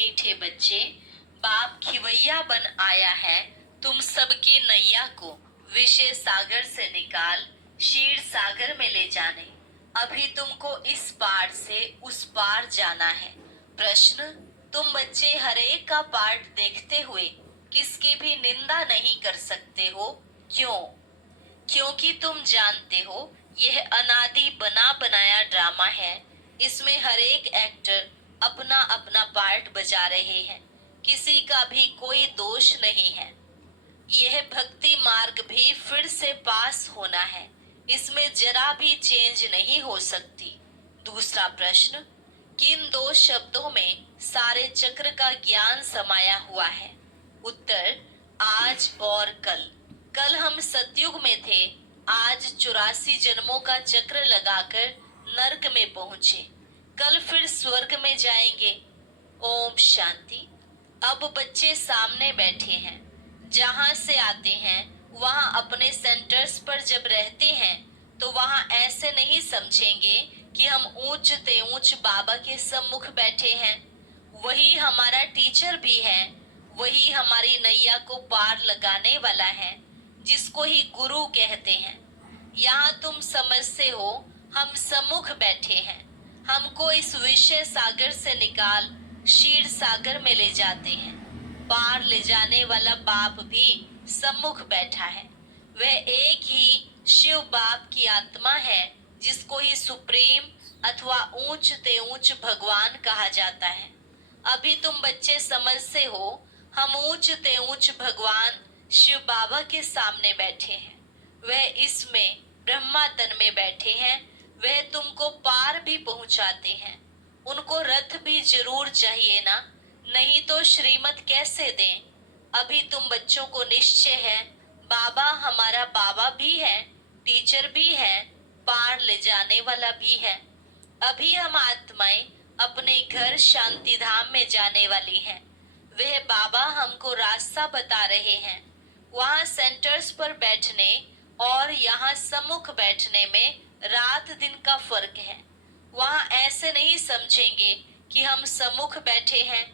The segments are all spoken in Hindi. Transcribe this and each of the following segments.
मीठे बच्चे, बाप खिवैया बन आया है तुम सबकी नैया को विषय सागर से निकाल क्षीर सागर में ले जाने। अभी तुमको इस पार से उस पार जाना है। प्रश्न, तुम बच्चे हरेक का पाठ देखते हुए किसकी भी निंदा नहीं कर सकते हो, क्यों? क्योंकि तुम जानते हो यह अनादि बना बनाया ड्रामा है। इसमें हर एक एक्टर अपना अपना पार्ट बजा रहे हैं, किसी का भी कोई दोष नहीं है। यह भक्ति मार्ग भी फिर से पास होना है, इसमें जरा भी चेंज नहीं हो सकती। दूसरा प्रश्न, किन दो शब्दों में सारे चक्र का ज्ञान समाया हुआ है? उत्तर, आज और कल। कल हम सतयुग में थे, आज 84 जन्मों का चक्र लगाकर नर्क में पहुंचे, कल फिर स्वर्ग में जाएंगे। ओम शांति। अब बच्चे सामने बैठे हैं, जहां से आते हैं वहां अपने सेंटर्स पर जब रहते हैं तो वहां ऐसे नहीं समझेंगे कि हम ऊंच ते ऊंच बाबा के सम्मुख बैठे हैं। वही हमारा टीचर भी है, वही हमारी नैया को पार लगाने वाला है, जिसको ही गुरु कहते हैं। यहाँ तुम समझते हो हम सम्मुख बैठे हैं, हमको इस विषय सागर से निकाल क्षीर सागर में ले जाते हैं। पार ले जाने वाला बाप भी सम्मुख बैठा है। वह एक ही शिव बाप की आत्मा है, जिसको ही सुप्रीम अथवा ऊंच ते ऊंच भगवान कहा जाता है। अभी तुम बच्चे समझते हो हम ऊंच ते ऊंच भगवान शिव बाबा के सामने बैठे हैं। वह इसमें ब्रह्मा तन में बैठे हैं, वह तुमको पार भी पहुंचाते हैं। उनको रथ भी जरूर चाहिए ना, नहीं तो श्रीमत कैसे दें? अभी तुम बच्चों को निश्चय है बाबा हमारा बाबा भी है, टीचर भी है, पार ले जाने वाला भी है। अभी हम आत्माएं अपने घर शांति धाम में जाने वाली हैं। वह बाबा हमको रास्ता बता रहे हैं। वहाँ सेंटर्स पर बैठने और यहाँ सम्मुख बैठने में रात दिन का फर्क है। वहाँ ऐसे नहीं समझेंगे कि हम सम्मुख बैठे हैं।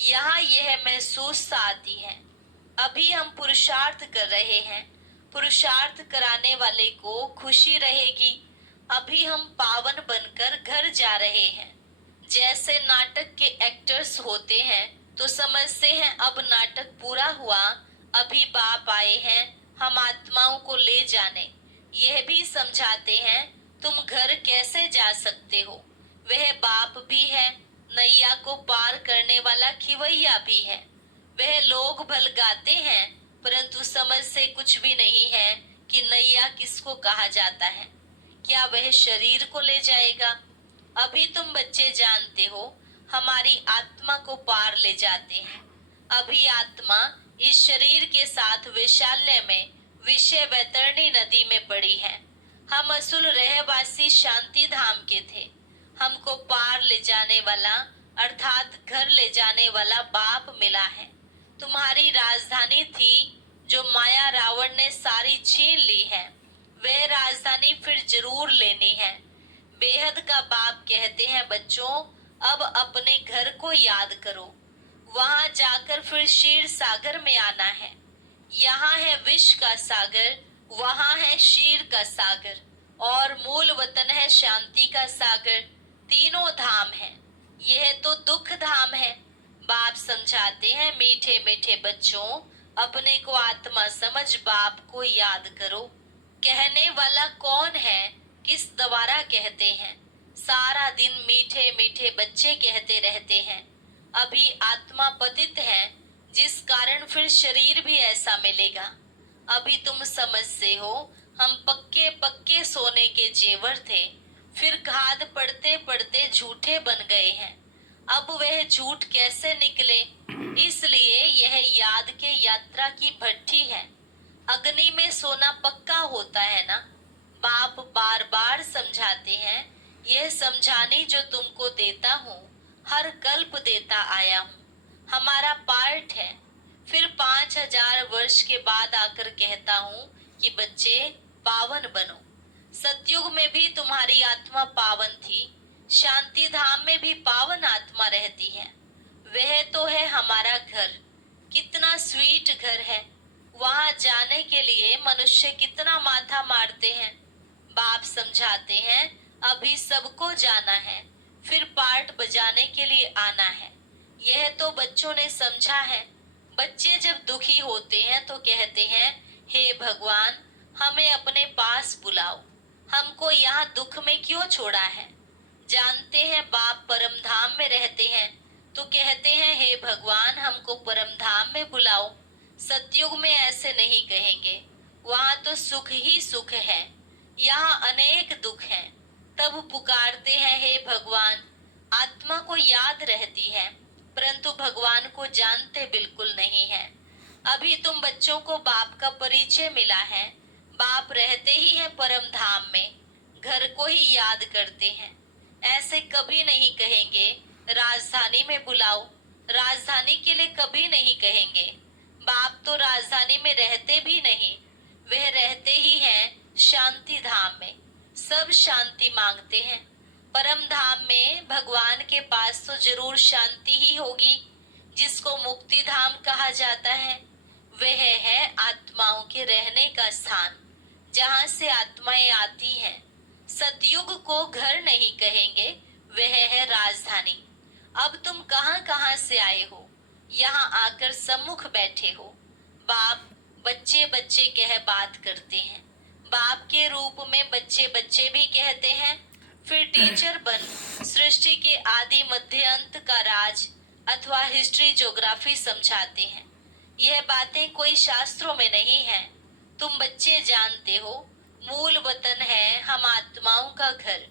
यहाँ यह महसूस आती है। अभी हम पुरुषार्थ कर रहे हैं, पुरुषार्थ कराने वाले को खुशी रहेगी। अभी हम पावन बनकर घर जा रहे हैं। जैसे नाटक के एक्टर्स होते हैं तो समझते हैं अब नाटक पूरा हुआ, अभी बाप आए हैं हम आत्माओं को ले जाने। यह भी समझाते हैं तुम घर कैसे जा सकते हो। वह बाप भी है, नैया को पार करने वाला खिवैया भी है। वह लोग भलगाते हैं, परंतु समझ से कुछ भी नहीं है कि नैया किसको कहा जाता है। क्या वह शरीर को ले जाएगा? अभी तुम बच्चे जानते हो हमारी आत्मा को पार ले जाते हैं। अभी आत्मा इस शरीर के साथ वैशाल्य में विषय वैतरणी नदी में पड़ी है। हम असुल रहवासी शांति धाम के थे। हमको पार ले जाने वाला अर्थात घर ले जाने वाला बाप मिला है। तुम्हारी राजधानी थी जो माया रावण ने सारी छीन ली है, वह राजधानी फिर जरूर लेनी है। बेहद का बाप कहते हैं बच्चों, अब अपने घर को याद करो। वहां जाकर फिर क्षीर सागर में आना है। यहाँ है विष का सागर, वहां है क्षीर का सागर, और मूल वतन है शांति का सागर। तीनों धाम है, यह तो दुख धाम है। बाप समझाते हैं मीठे मीठे बच्चों, अपने को आत्मा समझ बाप को याद करो। कहने वाला कौन है, किस द्वारा कहते हैं? सारा दिन मीठे मीठे बच्चे कहते रहते हैं। अभी आत्मा पतित है, जिस कारण फिर शरीर भी ऐसा मिलेगा। अभी तुम समझते हो हम पक्के पक्के सोने के जेवर थे, फिर घात पड़ते पड़ते झूठे बन गए हैं। अब वह झूठ कैसे निकले, इसलिए यह याद के यात्रा की भट्ठी है। अग्नि में सोना पक्का होता है ना। बाप बार बार समझाते हैं, यह समझाने जो तुमको देता हूँ हर कल्प देता आया हूँ, हमारा पार्ट है। फिर 5000 वर्ष के बाद आकर कहता हूँ कि बच्चे पावन बनो। सतयुग में भी तुम्हारी आत्मा पावन थी, शांति धाम में भी पावन आत्मा रहती है। वह तो है हमारा घर, कितना स्वीट घर है। वहां जाने के लिए मनुष्य कितना माथा मारते हैं। बाप समझाते हैं, अभी सबको जाना है, फिर पार्ट बजाने के लिए आना है। यह तो बच्चों ने समझा है। बच्चे जब दुखी होते हैं तो कहते हैं, हे भगवान, हमें अपने पास बुलाओ, हमको यहाँ दुख में क्यों छोड़ा है। जानते हैं बाप परम धाम में रहते हैं तो कहते हैं, हे भगवान, हमको परम धाम में बुलाओ। सतयुग में ऐसे नहीं कहेंगे, वहाँ तो सुख ही सुख है, यहाँ अनेक दुख हैं। तब पुकारते हैं, हे भगवान। आत्मा को याद रहती है परंतु भगवान को जानते बिल्कुल नहीं है। अभी तुम बच्चों को बाप का परिचय मिला है। बाप रहते ही है परम धाम में, घर को ही याद करते हैं। ऐसे कभी नहीं कहेंगे राजधानी में बुलाओ, राजधानी के लिए कभी नहीं कहेंगे। बाप तो राजधानी में रहते भी नहीं, वह रहते ही हैं शांति धाम में। सब शांति मांगते हैं। परम धाम में भगवान के पास तो जरूर शांति ही होगी। जिसको मुक्ति धाम कहा जाता है वह है आत्माओं के रहने का स्थान, जहाँ से आत्माएं आती हैं। सतयुग को घर नहीं कहेंगे, वह है राजधानी। अब तुम कहाँ कहाँ से आए हो, यहाँ आकर सम्मुख बैठे हो। बाप बच्चे बच्चे कह बात करते हैं। बाप के रूप में बच्चे बच्चे भी कहते हैं। फिर टीचर बन सृष्टि के आदि मध्य अंत का राज अथवा हिस्ट्री ज्योग्राफी समझाते हैं। यह बातें कोई शास्त्रों में नहीं है। तुम बच्चे जानते हो, मूल वतन है हम आत्माओं का घर।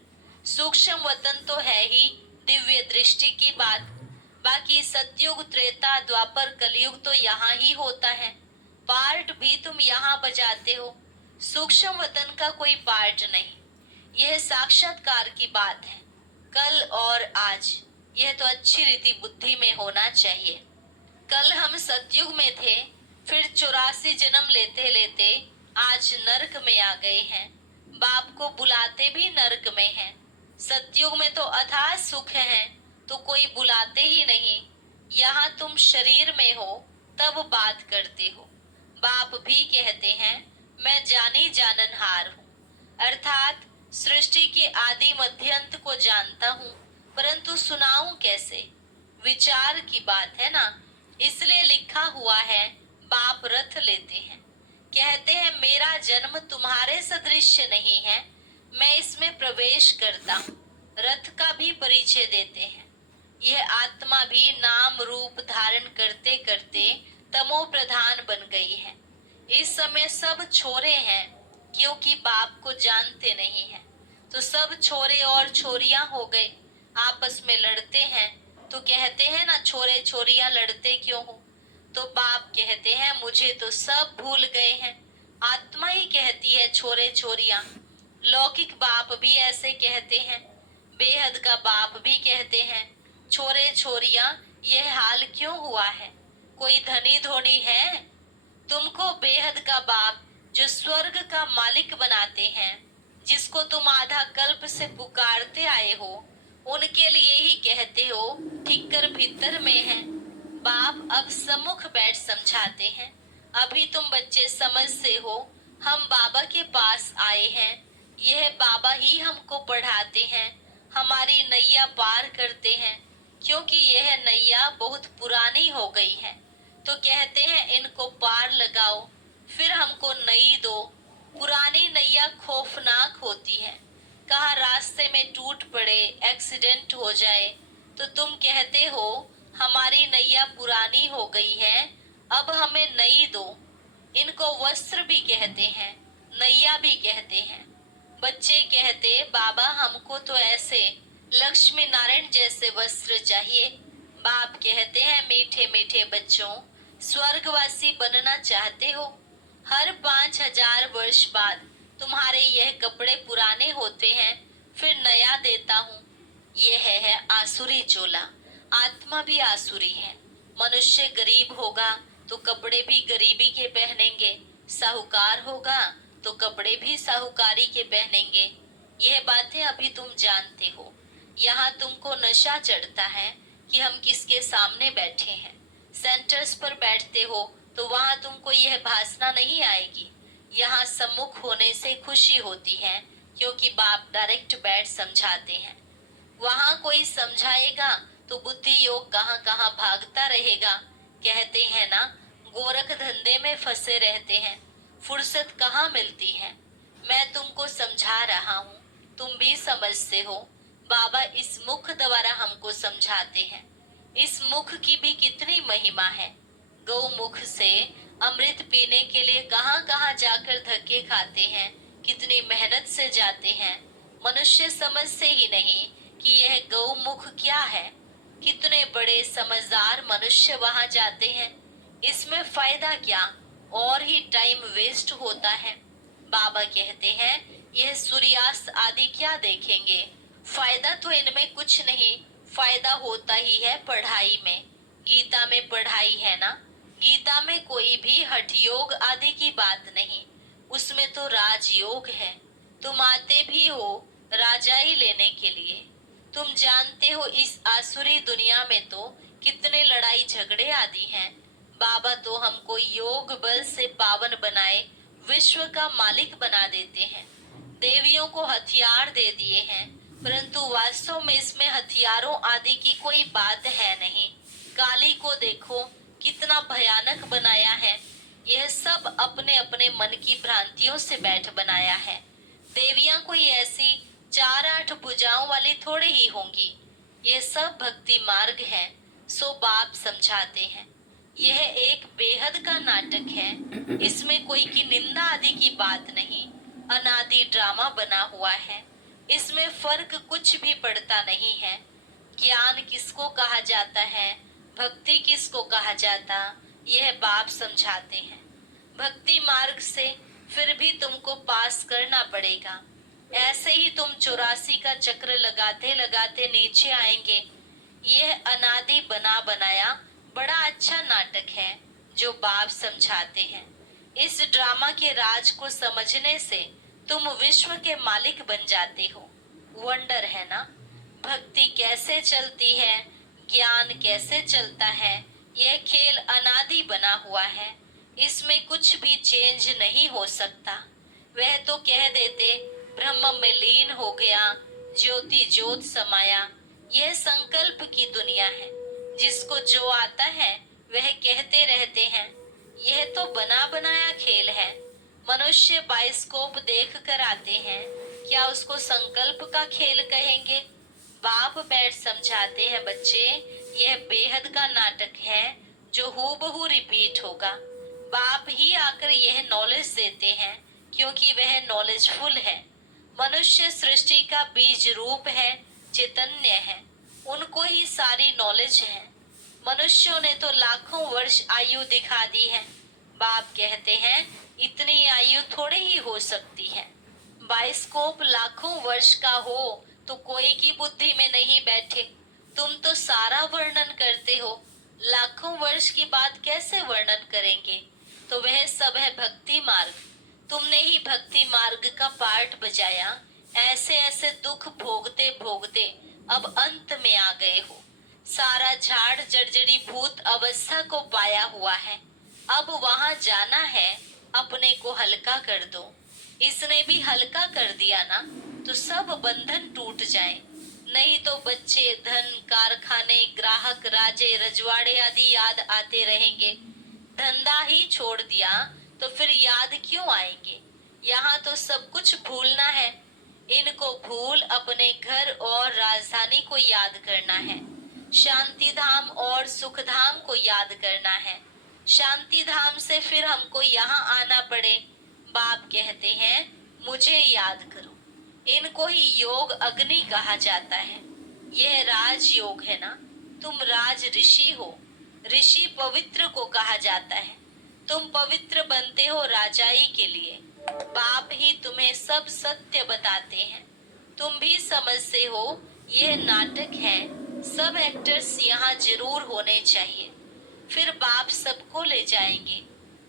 सूक्ष्म वतन तो है ही दिव्य दृष्टि की बात। बाकी सतयुग त्रेता द्वापर कलयुग तो यहाँ ही होता है। पार्ट भी तुम यहाँ बजाते हो, सूक्ष्म वतन का कोई पार्ट नहीं। यह साक्षात्कार की बात है, कल और आज। यह तो अच्छी रीति बुद्धि में होना चाहिए। कल हम सतयुग में थे, फिर 84 जन्म लेते लेते आज नरक में आ गए हैं। बाप को बुलाते भी नरक में हैं। सतयुग में तो अथाह सुख है तो कोई बुलाते ही नहीं। यहाँ तुम शरीर में हो तब बात करते हो। बाप भी कहते हैं, मैं जानी जाननहार हूँ, अर्थात सृष्टि के आदि मध्यंत को जानता हूँ, परंतु सुनाऊं कैसे। विचार की बात है ना, इसलिए लिखा हुआ है बाप रथ लेते हैं। कहते हैं मेरा जन्म तुम्हारे सदृश नहीं है, मैं इसमें प्रवेश करता हूँ। रथ का भी परिचय देते हैं। यह आत्मा भी नाम रूप धारण करते करते तमो प्रधान बन गई है। इस समय सब छोरे हैं, क्योंकि बाप को जानते नहीं हैं। तो सब छोरे और छोरियां हो गए, आपस में लड़ते हैं। तो कहते हैं ना, छोरे छोरियां लड़ते क्यों हो। तो बाप कहते हैं, मुझे तो सब भूल गए हैं। आत्मा ही कहती है छोरे छोरियां। लौकिक बाप भी ऐसे कहते हैं, बेहद का बाप भी कहते हैं, छोरे छोरियां यह हाल क्यों हुआ है। कोई धनी धोनी है। तुमको बेहद का बाप जो स्वर्ग का मालिक बनाते हैं, जिसको तुम आधा कल्प से पुकारते आए हो, उनके लिए ही कहते हो ठिक्कर भीतर में है। बाप अब सम्मुख बैठ समझाते हैं। अभी तुम बच्चे समझते हो, हम बाबा के पास आए हैं। यह बाबा ही हमको पढ़ाते हैं, हमारी नैया पार करते हैं। क्योंकि यह नैया बहुत पुरानी हो गई है, तो कहते हैं इनको पार लगाओ, फिर हमको नई दो। पुरानी नैया खौफनाक होती है। कहा रास्ते में टूट पड़े, एक्सीडेंट हो जाए, तो तुम कहते हो हमारी नैया पुरानी हो गई है, अब हमें नई दो। इनको वस्त्र भी कहते हैं, नैया भी कहते हैं। बच्चे कहते, बाबा हमको तो ऐसे लक्ष्मी नारायण जैसे वस्त्र चाहिए। बाप कहते हैं, मीठे मीठे बच्चों, स्वर्गवासी बनना चाहते हो। हर 5000 वर्ष बाद तुम्हारे यह कपड़े पुराने होते हैं, फिर नया देता हूँ। यह है आसुरी चोला। आत्मा भी आसुरी है। मनुष्य गरीब होगा तो कपड़े भी गरीबी के पहनेंगे, साहूकार होगा तो कपड़े भी साहूकारी के पहनेंगे। यह बातें अभी तुम जानते हो। यहाँ तुमको नशा चढ़ता है कि हम किसके सामने बैठे हैं। सेंटर्स पर बैठते हो तो वहां तुमको यह भासना नहीं आएगी। यहाँ सम्मुख होने से खुशी होती है, क्योंकि बाप डायरेक्ट बैठ समझाते हैं। वहां कोई समझाएगा तो बुद्धि योग कहाँ कहाँ भागता रहेगा। कहते हैं ना, गोरख धंधे में फंसे रहते हैं, फुर्सत कहाँ मिलती है। मैं तुमको समझा रहा हूँ, तुम भी समझते हो। बाबा इस मुख द्वारा हमको समझाते हैं। इस मुख की भी कितनी महिमा है। गौमुख से अमृत पीने के लिए कहाँ कहाँ जाकर धक्के खाते हैं, कितनी मेहनत से जाते हैं। मनुष्य समझते ही नहीं कि यह गौमुख क्या है। कितने बड़े समझदार मनुष्य वहां जाते हैं। इसमें फायदा क्या, और ही टाइम वेस्ट होता है। बाबा कहते हैं यह सूर्यास्त आदि क्या देखेंगे, फायदा तो इनमें कुछ नहीं। फायदा होता ही है पढ़ाई में। गीता में पढ़ाई है ना। गीता में कोई भी हठ योग आदि की बात नहीं, उसमें तो राजयोग है। तुम आते भी हो राजाई लेने के लिए। तुम जानते हो इस आसुरी दुनिया में तो कितने लड़ाई झगड़े आदि हैं। बाबा तो हमको योग बल से पावन बनाए विश्व का मालिक बना देते हैं। देवियों को हथियार दे दिए हैं, परंतु वास्तव में इसमें हथियारों आदि की कोई बात है नहीं। काली को देखो कितना भयानक बनाया है। यह सब अपने अपने मन की भ्रांतियों से बैठ बनाया है। देवियां कोई ऐसी 4-8 भुजाओं वाली थोड़े ही होंगी। यह सब भक्ति मार्ग है। सो बाप समझाते हैं यह एक बेहद का नाटक है। इसमें कोई की निंदा आदि की बात नहीं। अनादि ड्रामा बना हुआ है। इसमें फर्क कुछ भी पड़ता नहीं है। ज्ञान किसको कहा जाता है, भक्ति किसको कहा जाता, यह बाप समझाते हैं। भक्ति मार्ग से फिर भी तुमको पास करना पड़ेगा। ऐसे ही तुम 84 का चक्र लगाते लगाते नीचे आएंगे। यह अनादि बना बनाया बड़ा अच्छा नाटक है जो बाप समझाते हैं। इस ड्रामा के राज को समझने से तुम विश्व के मालिक बन जाते हो। वंडर है ना, भक्ति कैसे चलती है, ज्ञान कैसे चलता है। यह खेल अनादि बना हुआ है। इसमें कुछ भी चेंज नहीं हो सकता। वह तो कह देते ब्रह्म में लीन हो गया, ज्योति ज्योत समाया। यह संकल्प की दुनिया है। जिसको जो आता है वह कहते रहते हैं। यह तो बना बनाया खेल है। मनुष्य बाइस्कोप देख कर आते हैं, क्या उसको संकल्प का खेल कहेंगे। बाप बैठ समझाते हैं बच्चे, यह बेहद का नाटक है जो हूबहू रिपीट होगा। बाप ही आकर यह नॉलेज देते हैं, क्योंकि वह नॉलेजफुल है। मनुष्य सृष्टि का बीज रूप है, चैतन्य है, उनको ही सारी नॉलेज है। मनुष्यों ने तो लाखों वर्ष आयु दिखा दी है। बाप कहते हैं इतनी आयु थोड़ी ही हो सकती है। बाइस्कोप लाखों वर्ष का हो तो कोई की बुद्धि में नहीं बैठे। तुम तो सारा वर्णन करते हो, लाखों वर्ष की बात कैसे वर्णन करेंगे। तो वह सब है भक्ति मार्ग। तुमने ही भक्ति मार्ग का पार्ट बजाया। ऐसे ऐसे दुख भोगते भोगते अब अंत में आ गए हो। सारा झाड़ जर्जरी भूत अवस्था को पाया हुआ है। अब वहां जाना है, अपने को हल्का कर दो। इसने भी हल्का कर दिया ना, तो सब बंधन टूट जाए। नहीं तो बच्चे, धन, कारखाने, ग्राहक, राजे, रजवाड़े आदि याद आते रहेंगे। धंधा ही छोड़ दिया तो फिर याद क्यों आएंगे। यहाँ तो सब कुछ भूलना है। इनको भूल अपने घर और राजधानी को याद करना है। शांति धाम और सुख धाम को याद करना है। शांति धाम से फिर हमको यहाँ आना पड़े। बाप कहते हैं मुझे याद करो। इनको ही योग अग्नि कहा जाता है। यह राज योग है ना। तुम राज ऋषि हो। ऋषि पवित्र को कहा जाता है। तुम पवित्र बनते हो राजाई के लिए। बाप ही तुम्हें सब सत्य बताते हैं। तुम भी समझते हो यह नाटक है। सब एक्टर्स यहाँ जरूर होने चाहिए, फिर बाप सबको ले जाएंगे।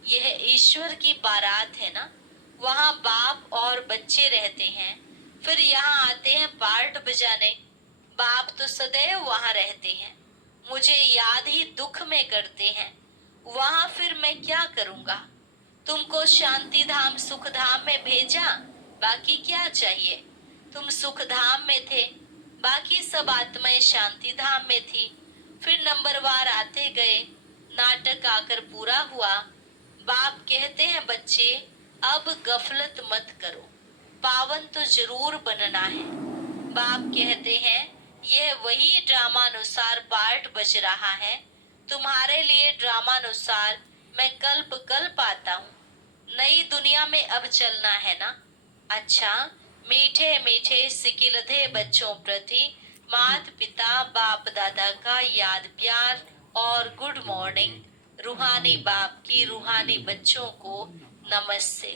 यह ईश्वर की बारात है ना। वहाँ बाप और बच्चे रहते हैं, फिर यहाँ आते हैं पार्ट बजाने। बाप तो सदैव वहाँ रहते हैं। मुझे याद ही दुख में करते हैं, वहां फिर मैं क्या करूंगा। तुमको शांति धाम सुख धाम में भेजा, बाकी क्या चाहिए। तुम सुख धाम में थे, बाकी सब आत्माएं शांति धाम में थी। फिर नंबरवार आते गए, नाटक आकर पूरा हुआ। बाप कहते हैं बच्चे, अब गफलत मत करो, पावन तो जरूर बनना है। बाप कहते हैं यह वही ड्रामानुसार पार्ट बज रहा है, तुम्हारे लिए ड्रामानुसार मैं कल्प कल्प आता हूँ। नई दुनिया में अब चलना है ना। अच्छा, मीठे मीठे सिकिलधे बच्चों प्रति माता पिता बाप दादा का याद प्यार और गुड मॉर्निंग। रूहानी बाप की रूहानी बच्चों को नमस्ते।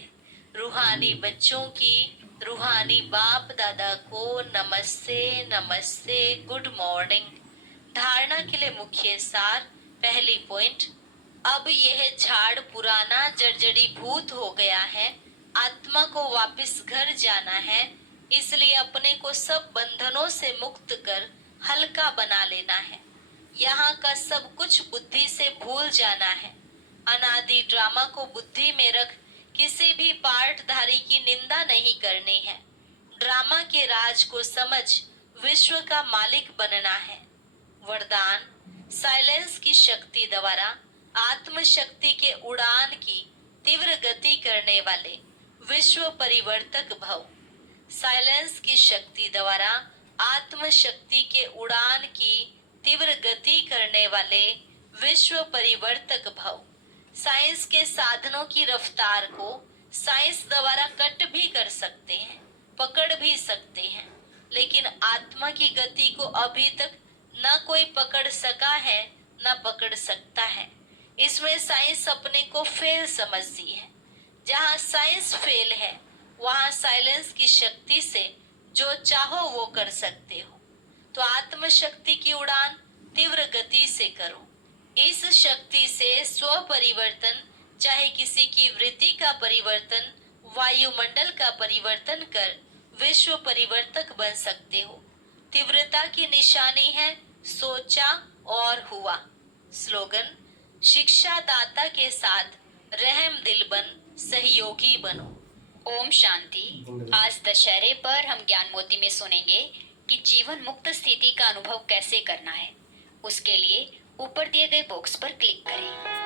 रूहानी बच्चों की रूहानी बाप दादा को नमस्ते नमस्ते, गुड मॉर्निंग। धारणा के लिए मुख्य सार। पहली पॉइंट, अब यह झाड़ पुराना जर्जरी भूत हो गया है, आत्मा को वापस घर जाना है, इसलिए अपने को सब बंधनों से मुक्त कर हल्का बना लेना है। यहाँ का सब कुछ बुद्धि से भूल जाना है। अनादि ड्रामा को बुद्धि में रख किसी भी पार्टधारी की निंदा नहीं करनी है। ड्रामा के राज को समझ विश्व का मालिक बनना है। वरदान, साइलेंस की शक्ति द्वारा आत्म शक्ति के उड़ान की तीव्र गति करने वाले विश्व परिवर्तक भव। साइलेंस की शक्ति द्वारा आत्म शक्ति के उड़ान की तीव्र गति करने वाले विश्व परिवर्तक भव। साइंस के साधनों की रफ्तार को साइंस द्वारा कट भी कर सकते हैं, पकड़ भी सकते हैं, लेकिन आत्मा की गति को अभी तक न कोई पकड़ सका है, न पकड़ सकता है। इसमें साइंस अपने को फेल समझती है। जहाँ साइंस फेल है, वहाँ साइलेंस की शक्ति से जो चाहो वो कर सकते हो। तो आत्म शक्ति की उड़ान तीव्र गति से करो। इस शक्ति से स्व परिवर्तन, चाहे किसी की वृत्ति का परिवर्तन, वायुमंडल का परिवर्तन कर विश्व परिवर्तक बन सकते हो। तीव्रता की निशानी है सोचा और हुआ। स्लोगन, शिक्षा दाता के साथ रहम दिल बन सहयोगी बनो। ओम शांति। आज दशहरे पर हम ज्ञान मोती में सुनेंगे कि जीवन मुक्त स्थिति का अनुभव कैसे करना है। उसके लिए ऊपर दिए गए बॉक्स पर क्लिक करें।